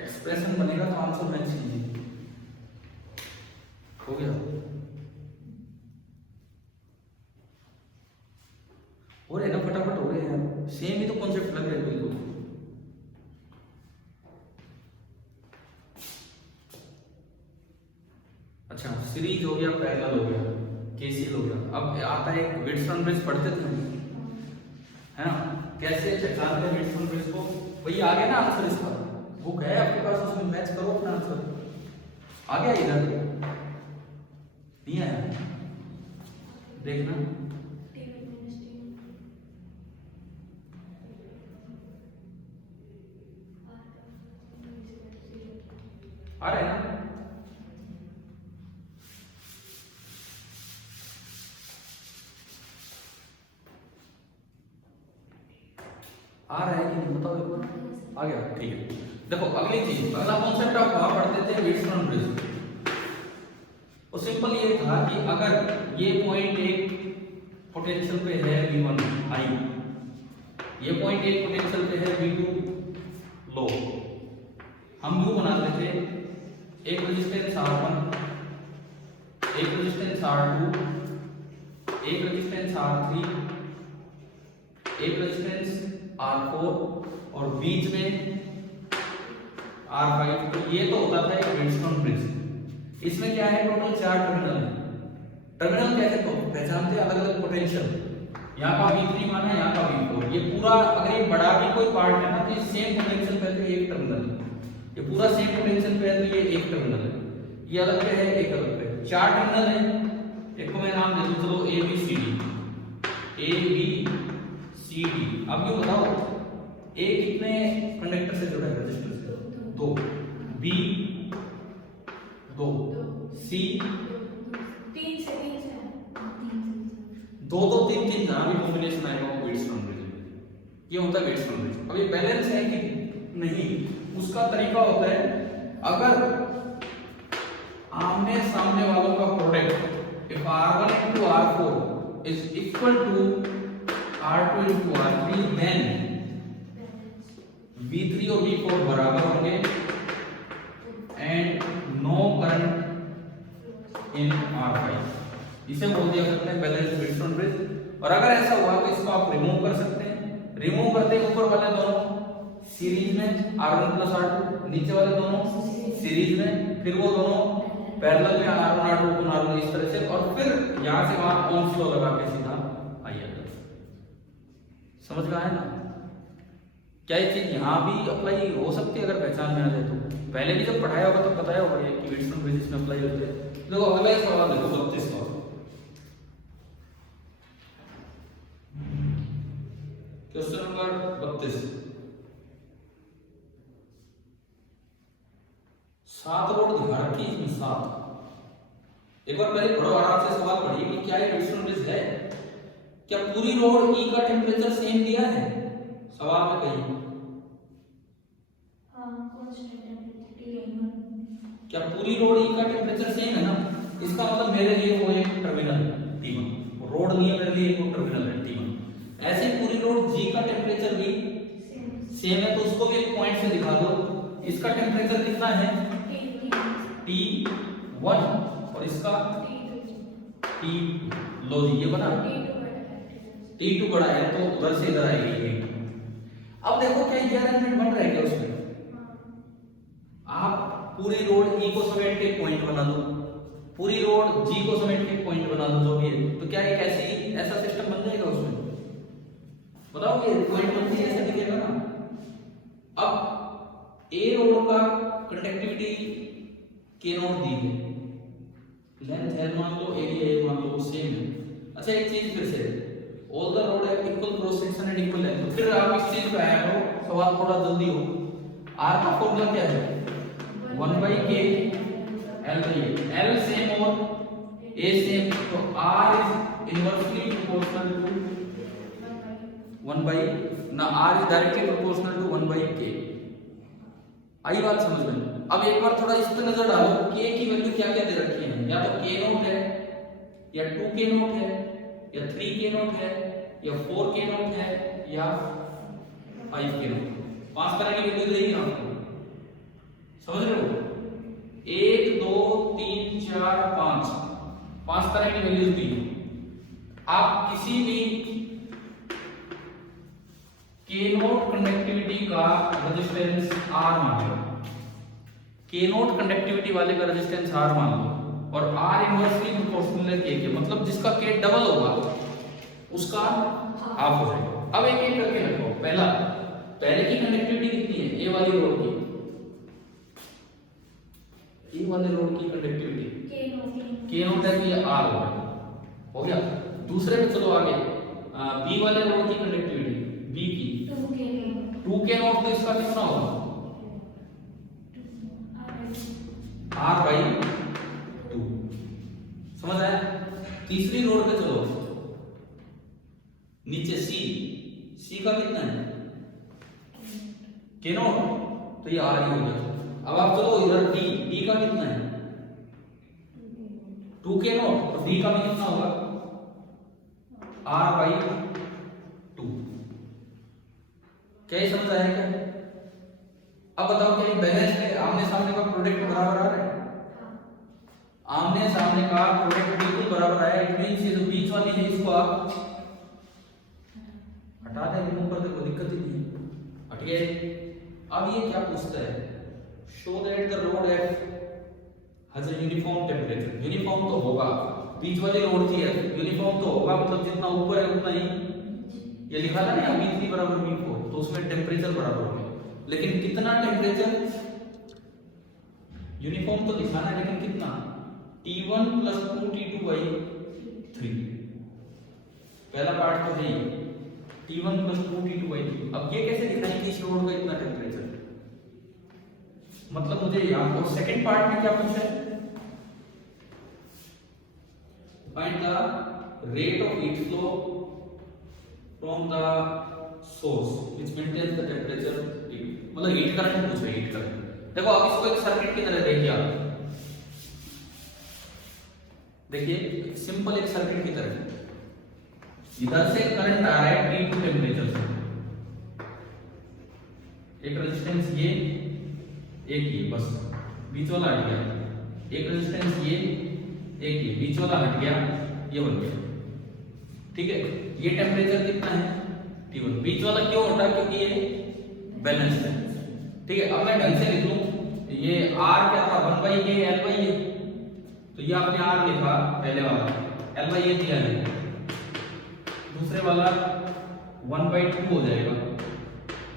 एक्सप्रेशन बनेगा तो आंसर मैच कीजिए। हो गया? हो रहे ना, फटाफट हो रहे हैं, सेम ही तो कॉन्सेप्ट लग रहे हैं बिल्कुल। अच्छा, सीरीज हो गया, पैरेलल हो गया, केसीएल हो गया। अब आता है व्हिटस्टोन ब्रिज, पढ़ते थे है ना? कैसे पहचानते हैं व्हिटस्टोन ब्रिज को? वही आ गया ना आंसर, इसका बुक है आपके पास, उसमें मैच करो अपना आंसर। आ गया इधर? नहीं आया? देखना, आ रहा है ना? आ रहा है कि नहीं बताओ एक बार। आ गया, ठीक है। देखो अगली चीज, अगला कॉन्सेप्ट आप वहां पढ़ते थे व्हिटस्टोन ब्रिज। सिंपल ये था कि अगर ये पॉइंट एक पोटेंशियल पे है V1 हाई, ये पॉइंट एक पोटेंशियल पे है V2 लो, हम यू बनाते थे एक रेजिस्टेंस R1, एक रेजिस्टेंस R2, एक रेजिस्टेंस R3, एक रेजिस्टेंस R4 और बीच में R5। तो ये तो होता था एक व्हीटस्टोन ब्रिज। इसमें क्या है, टोटल 4 टर्मिनल है। टर्मिनल कैसे तो पहचानते हैं, अलग अलग पोटेंशियल, यहाँ का V3 माना, यहाँ का V4। ये पूरा अगर ये बड़ा भी कोई पार्ट है ना तो ये सेम पोटेंशियल पे है तो ये एक टर्मिनल है, ये पूरा सेम पोटेंशियल पे है तो ये एक टर्मिनल है, ये अलग पे है एक अलग पे। 4 टर्मिनल है, एक को मैं नाम दे दूं चलो A B C D, A B C D। अब ये बताओ A कितने कंडक्टर से जुड़ा है, रजिस्टर से? 2, B 2, C 3 से 2 2 3 3 जहां भी कॉम्बिनेशन आएगा वो व्हीटस्टोन ब्रिज है। ये होता है व्हीटस्टोन ब्रिज। अब ये बैलेंस है कि नहीं, उसका तरीका होता है अगर आमने सामने वालों का product if R1 into R4 is equal to R2 into R3 then V3 और V4 बराबर होंगे and no current in R5। इसे बोल दिया करते हैं बैलेंस व्हीटस्टोन ब्रिज। और अगर ऐसा हुआ तो इसको आप रिमूव कर सकते हैं। रिमूव करते हैं ऊपर वाले दोनों सीरीज में R1 plus R2, नीचे वाले दोनों सीरीज में, फिर वो दोनों पैरेलल में R1 R2 ओपन R1 इस तरह से, और फिर यहां से वहां ओम्स लॉ लगा के सीधा आइए। समझ में आया ना? क्या ये चीज यहाँ भी अप्लाई हो सकती है अगर पहचान में आ जाए तो? पहले भी जब पढ़ाया होगा तो बताया होगा ये कि व्हीटस्टोन ब्रिज इसमें अप्लाई होते हैं। देखो अगला सवाल देखो 32 का क्वेश्चन नंबर 32। 7 रोड दिखा रखी है इसमें 7। एक बार पहले पढ़ो आराम से, सवाल पढ़िए कि क्या ये व्हीटस्टोन ब्रिज है? क्या पूरी रोड ई का टेम्परेचर सेम दिया है? सवाल में कहिए क्या पूरी रोड ई का टेम्परेचर सेम है ना? इसका मतलब मेरे लिए वो एक टर्मिनल T1, रोड नहीं है मेरे लिए, एक टर्मिनल है T1। ऐसे पूरी रोड जी का टेम्परेचर भी सेम है तो उसको भी एक पॉइंट से दिखा दो। इसका टेम्परेचर कितना है? T1 और इसका T। लो जी ये बना T2 बड़ा है तो उधर से इधर आएगी। अब देखो क्या ये अरेंजमेंट बन रहा है क्या उसमें? आप पूरी रोड E को समेट के पॉइंट बना दो, पूरी रोड G को समेट के पॉइंट बना दो, जो भी है, तो क्या एक ऐसी ऐसा सिस्टम बन जाएगा उसमें? बताओ ये पॉइंट बन के ऐसे दिखेगा ना? अब A रोड का कंडक्टिविटी K नॉट दी है, लेंथ L मान लो, एरिया A मान लो, सेम है। अच्छा एक चीज फिर से, all the road have equal cross section and equal length. फिर आप इस चीज पे आया हो, सवाल थोड़ा जल्दी हो। R का फॉर्मूला क्या है? 1/k L सेम और A सेम, तो R is inversely proportional to 1/, ना R is directly proportional to 1/k। आई बात समझ में? अब एक बार थोड़ा इस पे नजर डालो, k की वैल्यू क्या क्या दे रखी है? या तो k नॉट है, या 2k नॉट है, या 3k नॉट है, या 4k नॉट है, या 5k नॉट। 5 तरह की वैल्यू देगी आपको, समझ रहे हो? 1 2 3 4 5 तरह की वैल्यूज दी। आप किसी भी K नोट कंडक्टिविटी का रेजिस्टेंस R मान लो, K नोट कंडक्टिविटी वाले का रेजिस्टेंस R मान लो, और R इनवर्सली प्रोपोर्शनल है K के, मतलब जिसका K डबल होगा उसका हाफ हो जाएगा। अब एक एक करके रखो। पहले की कंडक्टिविटी कितनी है? A वाली रोड की, A वाले रोड की कंडक्टिविटी K नोट है, तो ये R हो गया। दूसरे पे चलो आगे, B वाले रोड की कंडक्टिविटी B की 2k नोट, तो इसका कितना होगा? R/2। समझ आया? तीसरी रोड पे चलो, नीचे C का कितना है? k नोट, तो ये R ही हो गया। अब आप चलो इधर D का कितना है? 2K नॉट, तो D का भी कितना होगा R/2। क्या ये समझ आया क्या? अब बताओ क्या ये बैलेंस है? आमने सामने का प्रोडक्ट बराबर आ रहा है? आमने सामने का प्रोडक्ट बिल्कुल बराबर आया। इट मींस ये जो बीच वाली है इसको आप हटा दें, रिमूव कर दे, कोई दिक्कत ही नहीं है, हट गए। अब ये क्या पूछता है? Show that the rod at has a uniform temperature. Uniform तो होगा, बीच वाली रोड थी है, यूनिफॉर्म तो होगा, मतलब जितना ऊपर है उतना ही। ये लिखा था ना V3 बराबर V4, तो उसमें टेम्परेचर बराबर हो गया, लेकिन कितना टेम्परेचर? यूनिफॉर्म तो लिखा ना, लेकिन कितना? T1 + 2T2/3। पहला पार्ट तो है ही, T1 + 2T2/3। अब ये कैसे दिखाएंगे इस रोड का इतना टेम्परेचर? मतलब मुझे यहाँ को सेकंड पार्ट में क्या पूछा है? Find the rate of heat flow from the source which maintains the temperature T। मतलब हीट करंट पूछ रहे, हीट करंट। देखो अब इसको एक सर्किट की तरह देखिए आप, देखिए सिंपल एक सर्किट की तरह। इधर से करंट आ रहा है T2 टेम्परेचर से, एक रेजिस्टेंस ये, एक ये, बस बीच वाला हट गया। एक रेजिस्टेंस ये, एक ये, बीच वाला हट गया, ये बन गया। ठीक है, ये टेम्परेचर कितना है? T1। बीच वाला क्यों हटा? क्योंकि ये बैलेंस्ड है। ठीक है, अब मैं ढंग से लिख लूं, ये R क्या था? 1/A L/A, तो ये आपने R लिखा पहले वाला, L/A दिया है, दूसरे वाला 1/2 हो जाएगा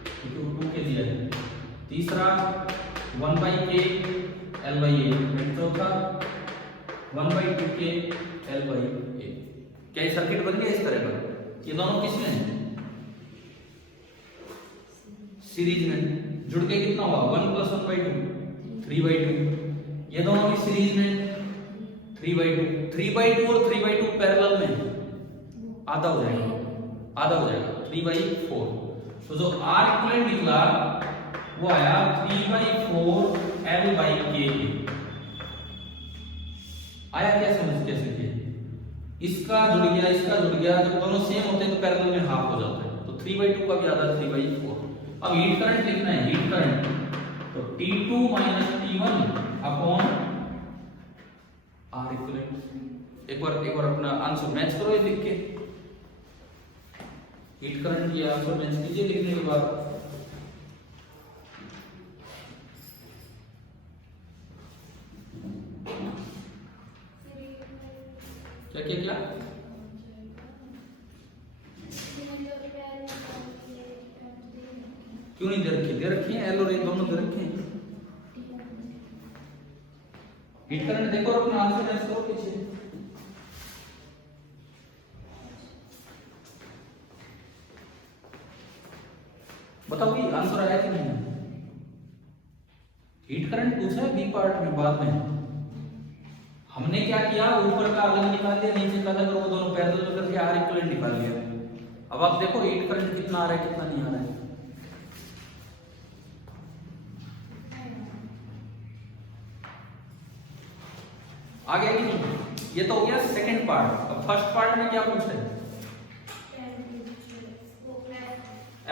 क्योंकि 2K दिया है, तीसरा 1/K L/A, चौथा 1/2K L/A। क्या ये सर्किट बन गया इस तरह का? ये दोनों किसमें है? सीरीज में। जुड़ के कितना हुआ? 1 + 1/2, 3/2। ये दोनों भी सीरीज में 3/2। 3/2 और 3/2 पैरेलल में आधा हो जाएगा, आधा हो जाएगा 3/4। तो जो R इक्विवेलेंट निकला वो आया 3/4 L/K। आया क्या? समझ कैसे किया? इसका जुड़ गया, इसका जुड़ गया, जब दोनों सेम होते हैं तो पैरेलल में हाफ हो जाता है, तो 3/2 का भी आधा 3/4। अब हीट करंट लिखना है, हीट करंट, तो T2 - T1 upon R equivalent. एक बार अपना आंसर मैच करो ये लिख के, हीट करंट ये आंसर मैच कीजिए लिखने के बाद। क्या क्या क्या? क्यों नहीं दे रखी? दे रखी है, L और A दोनों दे रखे हैं। हीट करंट देखो और अपना आंसर मैच करो पीछे। बताओ ये आंसर आया कि नहीं? हीट करंट पूछा है बी पार्ट में, बाद में हमने क्या किया? ऊपर का अलग निकाल लिया, नीचे का अलग, और वो दोनों पैरेलल में करके R इक्विवेलेंट निकाल लिया। अब आप देखो हीट करंट कितना आ रहा है, कितना नहीं आ रहा है। आ गया कि नहीं? ये तो हो गया सेकंड पार्ट। अब फर्स्ट पार्ट में क्या पूछा है?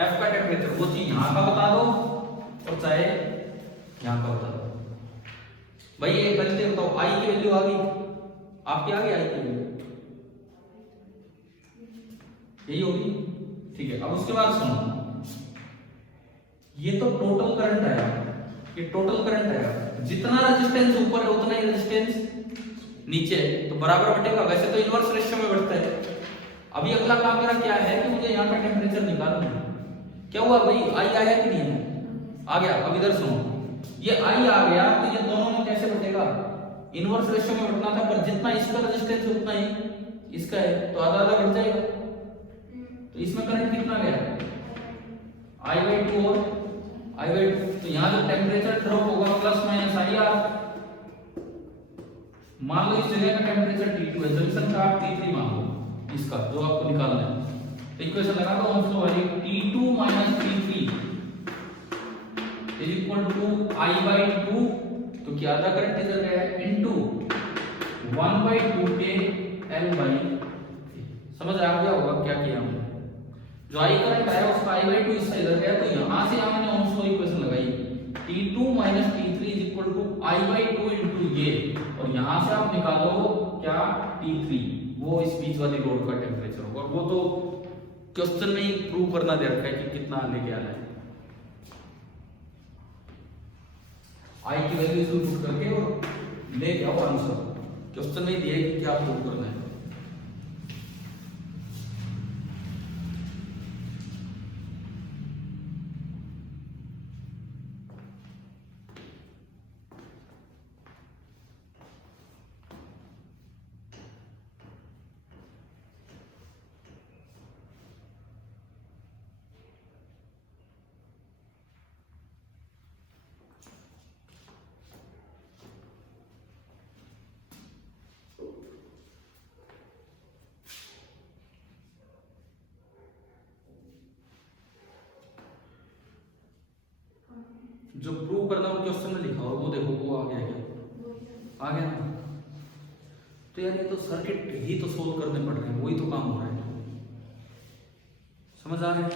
F का टेम्परेचर, वो चीज यहां का बता दो और चाहे यहां का बता दो। भाई ये गलती बताओ, I की वैल्यू आ गई आपकी? आ गई I की वैल्यू, यही होगी। ठीक है, अब उसके बाद सुनो, ये तो टोटल करंट आया, ये टोटल करंट आया, जितना रेजिस्टेंस ऊपर है उतना ही रेजिस्टेंस नीचे है, तो बराबर बटेगा। वैसे तो इनवर्स रेशियो में बढ़ता है। अभी अगला काम मेरा क्या है कि मुझे यहाँ का टेम्परेचर निकालना है। क्या हुआ भाई? I आया कि नहीं है? आ गया। अब इधर सुनो, ये I आ गया तो ये दोनों में कैसे बढ़ेगा? इनवर्स रेशियो में बढ़ना था, पर जितना इसका रेजिस्टेंस है उतना ही इसका है, तो आधा आधा बढ़ जाएगा। तो इसमें करंट कितना गया? I/2 और I/2। तो यहाँ जो टेम्परेचर ड्रॉप होगा ±IR। मान लो इस जगह का टेम्परेचर T2 है, जंक्शन का आप T3 मान लो, इसका जो आपको निकालना है। तो इक्वेशन लगा दो हम, तो T2 - T3 = I/2। तो क्या आधा करंट इधर गया है, इनटू 1/2k L/, समझ आ गया होगा क्या किया हमने। जो आई करंट आया उसका I/2 इससे इधर गया, तो यहां से हमने ओम्स लॉ इक्वेशन लगाई T2 - T3 = I/2 × ये, और यहां से आप निकालो क्या T3, वो इस बीच वाली रोड का टेम्परेचर होगा। वो तो क्वेश्चन में ही प्रूव करना दे रखा है कि कितना लेके आना है। आई की वैल्यू इसमें पुट करके और ले जाओ आंसर, क्वेश्चन में दिया है कि क्या प्रूव करना है। जो प्रूव करना वो क्वेश्चन में लिखा हो, वो देखो वो आ गया क्या, आ गया ना। तो यार ये तो सर्किट ही तो सोल्व करने पड़ रहे हैं, वही तो काम हो रहा है, समझ आ रहा है।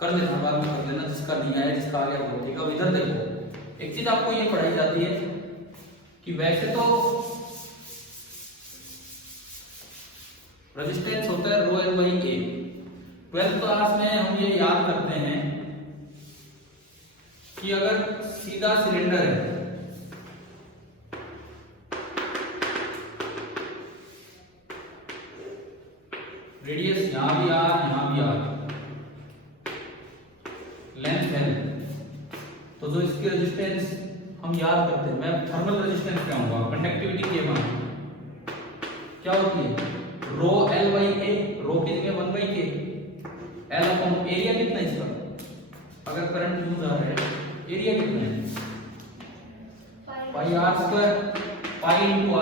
कर लेना, बाद में कर लेना, जिसका नहीं आया जिसका आ गया वो ठीक है। इधर देखो एक चीज आपको ये पढ़ाई जाती है कि वैसे तो रेजिस्टेंस होता है ρL/A। 12th क्लास में हम ये याद करते हैं कि अगर सीधा सिलेंडर है, रेडियस यहां भी R यहां भी R, लेंथ L, तो जो इसकी रेजिस्टेंस हम याद करते हैं, मैं थर्मल रेजिस्टेंस क्या होगा, कंडक्टिविटी के मान क्या होती है ρL/A, रो की जगह 1/K, L अपॉन एरिया कितना है इसका, अगर करंट यूज आ रहा है एरिया कितना है पाई r² पाई ×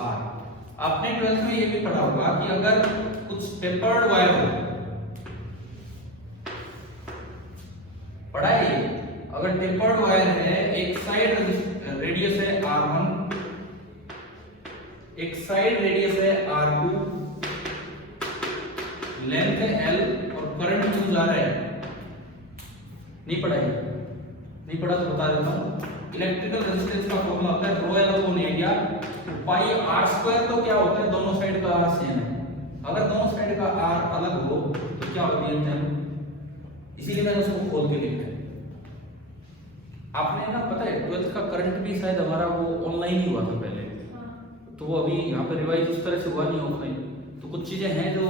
r। आपने 12th में ये भी पढ़ा होगा कि अगर कुछ टेपर्ड वायर हो, पढ़ा है, अगर टेपर्ड वायर है, एक साइड रेडियस है R1, एक साइड रेडियस है R2, लेंथ है L और करंट यूज आ रहा है, नहीं पढ़ा है, नहीं पढ़ा तो बता देता हूं। इलेक्ट्रिकल रेजिस्टेंस का फॉर्मूला होता है ρL/A एरिया, पाई r² तो क्या होता है, दोनों साइड का R सेम है, अगर दोनों साइड का R अलग हो तो क्या होती है, इसीलिए मैंने उसको खोल के लिखा है। आपने ना पता है 12th का करंट भी शायद हमारा वो ऑनलाइन ही हुआ था पहले, तो वो अभी यहाँ पे रिवाइज उस तरह से हुआ नहीं ऑफलाइन, तो कुछ चीजें हैं जो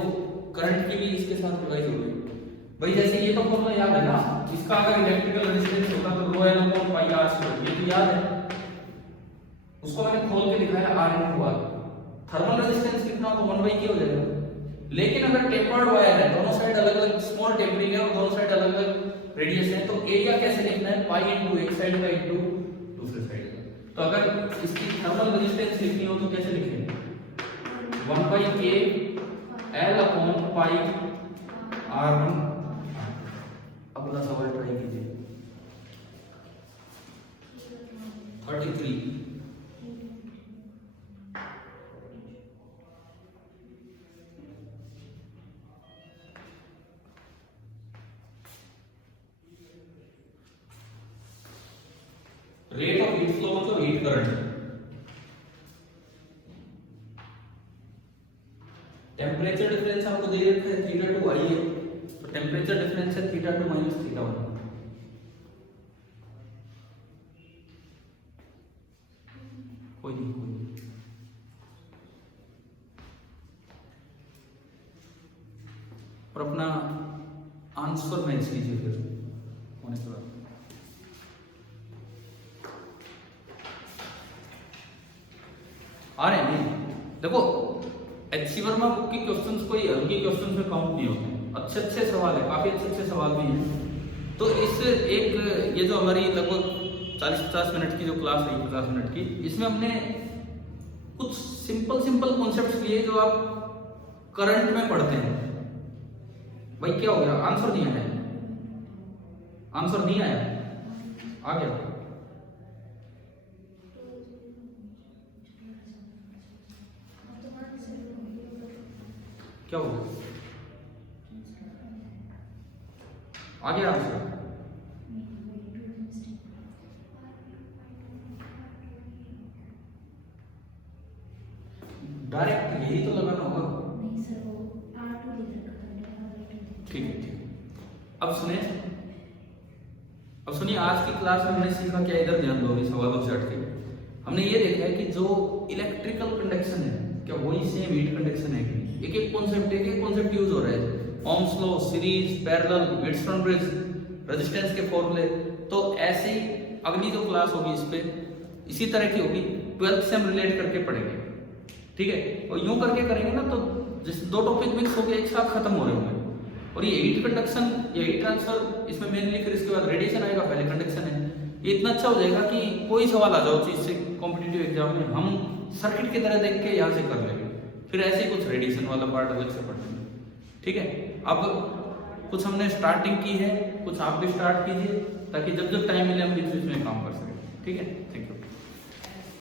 करंट की भी इसके साथ रिवाइज हो गई भाई। जैसे ये तो फॉर्मूला याद है ना, इसका अगर इलेक्ट्रिकल रेजिस्टेंस होता तो ρL/πr², ये तो याद है, उसको मैंने खोल के लिखा है R × R। थर्मल रेजिस्टेंस कितना तो 1/K हो जाएगा, लेकिन अगर टेपर्ड वायर है, दोनों साइड अलग अलग स्मॉल टेपरिंग है और दोनों साइड अलग अलग रेडियस है, तो एरिया कैसे लिखना है, पाई × एक साइड का × दूसरे साइड का। तो अगर इसकी थर्मल रेजिस्टेंस लिखनी हो तो कैसे लिखेंगे, 1/K L/π R1। अगला सवाल ट्राई कीजिए 33। रेट ऑफ हीट फ्लो मतलब हीट करंट। टेम्परेचर डिफरेंस आपको दे रखा है θ2 आई है, तो टेम्परेचर डिफरेंस है θ2 - θ1। कोई नहीं और अपना आंसर मैच कीजिए फिर होने के बाद। आ रहे हैं देखो, एचसी वर्मा बुक के क्वेश्चंस कोई हल्के क्वेश्चंस में काउंट नहीं होते, अच्छे अच्छे सवाल है, काफी अच्छे अच्छे सवाल भी हैं। तो इस एक ये जो हमारी लगभग 40-50 मिनट की जो क्लास रही, 50 मिनट की, इसमें हमने कुछ सिंपल कॉन्सेप्ट्स लिए जो आप करंट में पढ़ते हैं, भाई क्या हो गया, आंसर नहीं आया, आंसर नहीं आया, आ गया क्या हो गया, आ गया आंसर। डायरेक्ट यही तो लगाना होगा। नहीं सर, वो R2 लिख रखा था। ठीक है ठीक है, अब सुनिए, अब सुनिए, आज की क्लास में हमने सीखा क्या, इधर ध्यान दो सवालों से हटके। हमने ये देखा है कि जो इलेक्ट्रिकल कंडक्शन है क्या वही सेम हीट कंडक्शन है कि नहीं। एक एक कॉन्सेप्ट यूज हो रहा है, Ohm's law, series, parallel, Wheatstone bridge, resistance के फॉर्मूले। तो ऐसे ही अगली जो क्लास होगी इस पे इसी तरह की होगी, 12th से हम रिलेट करके पढ़ेंगे, ठीक है। और यूं करके करेंगे ना तो जिस दो टॉपिक मिक्स हो गए एक साथ खत्म हो रहे होंगे। और ये हीट कंडक्शन या हीट ट्रांसफर, इसमें मेनली फिर इसके बाद रेडिएशन आएगा, पहले कंडक्शन है। ये इतना अच्छा हो जाएगा कि कोई सवाल आ जाओ चीज से कॉम्पिटिटिव एग्जाम में हम सर्किट की तरह देख के यहाँ से कर लेंगे, फिर ऐसे ही कुछ रेडिएशन वाला पार्ट अलग से पढ़ लेंगे, ठीक है। अब कुछ हमने स्टार्टिंग की है, कुछ आप भी स्टार्ट कीजिए ताकि जब जब टाइम मिले हम बीच बीच में काम कर सकें, ठीक है।